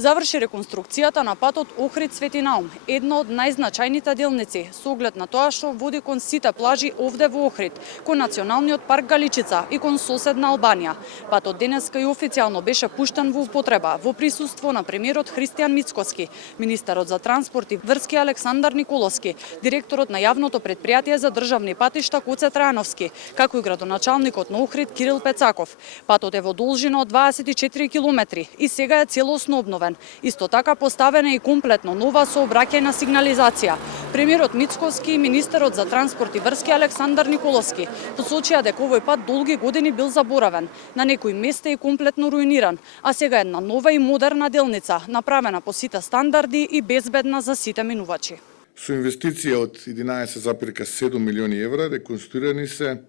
Заврши реконструкцијата на патот Охрид-Свети Наум, една од најзначајните делници, со оглед на тоа што води кон сите плажи овде во Охрид, кон Националниот парк Галичица и кон соседна Албанија. Патот денеска и официјално беше пуштен во употреба во присуство на премиерот Христијан Мицкоски, министерот за транспорт и врски Александар Николовски, директорот на јавното претпријатие за државни патишта Коце Трајановски, како и градоначалникот на Охрид Кирил Пецаков. Патот е во должина од 24 километри и сега е целосно обновен. Исто така поставена и комплетно нова сообраќајна сигнализација. Премиерот Мицкоски и министерот за транспорт и врски Александар Николовски посочија дека овој пат долги години бил заборавен, на некои места и комплетно руиниран, а сега е една нова и модерна делница, направена по сите стандарди и безбедна за сите минувачи. Со инвестиција од 11,7 милиони евра реконструирани се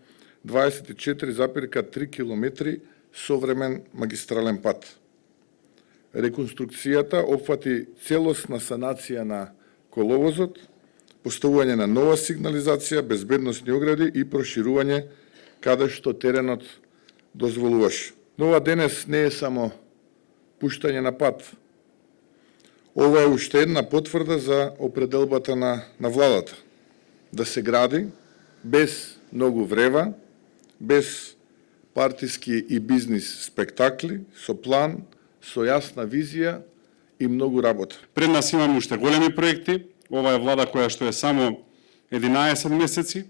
24,3 километри современ магистрален пат. Реконструкцијата опфати целосна санација на коловозот, поставување на нова сигнализација, безбедносни огради и проширување каде што теренот дозволуваше. Но ова денес не е само пуштање на пат. Ова е уште една потврда за определбата на владата. Да се гради без многу врева, без партиски и бизнис спектакли, со план, со јасна визија и многу работа. Пред нас имаме уште големи проекти. Ова е влада која што е само 11 месеци,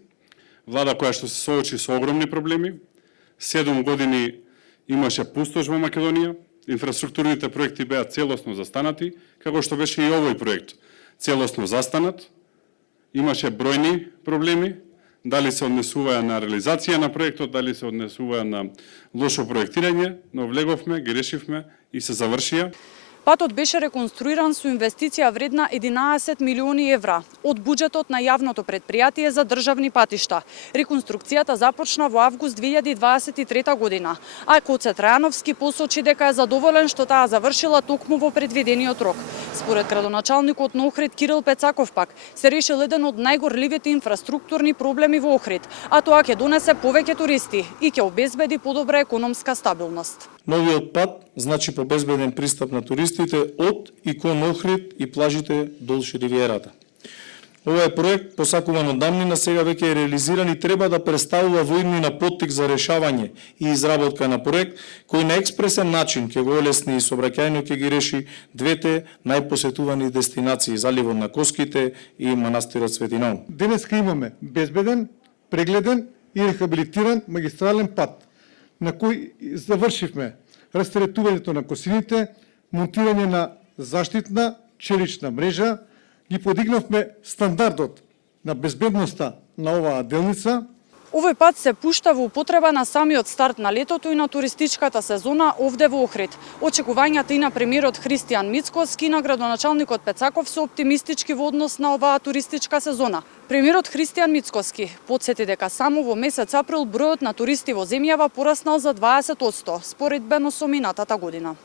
влада која што се соочи со огромни проблеми. 7 години имаше пустош во Македонија, инфраструктурните проекти беа целосно застанати, како што беше и овој проект. Целосно застанат, имаше бројни проблеми, дали се однесуваа на реализација на проектот, дали се однесуваа на лошо проектирање, но влеговме, ги решивме и се завршија. Патот беше реконструиран со инвестиција вредна 11 милиони евра од буџетот на јавното претпријатие за државни патишта. Реконструкцијата започна во август 2023 година, а Коце Трајановски посочи дека е задоволен што таа завршила токму во предвидениот рок. Според градоначалникот на Охрид Кирил Пецаков пак се решил еден од најгорливите инфраструктурни проблеми во Охрид, а тоа ќе донесе повеќе туристи и ќе обезбеди подобра економска стабилност. Новиот пат значи побезбеден пристап на туристите од и кон Охрид и плажите долж ривиерата. Овој проект, посакуван од давнина, сега веќе е реализиран и треба да представува во иднина поттик за решавање и изработка на проект, кој на експресен начин ќе го олесни и сообраќајно ќе ги реши двете најпосетувани дестинации, заливот на Коските и манастирот Свети Наум. Денеска имаме безбеден, прегледен и рехабилитиран магистрален пат, на кој завршивме растретувањето на косините, монтирање на заштитна челична мрежа, ги подигнавме стандардот на безбедноста на оваа делница. Овој пат се пушта во употреба на самиот старт на летото и на туристичката сезона овде во Охрид. Очекувањата и на премиерот Христијан Мицкоски и на градоначалникот Пецаков се оптимистички во однос на оваа туристичка сезона. Премиерот Христијан Мицкоски потсети дека само во месец април бројот на туристи во земјава пораснал за 20% споредбено со минатата година.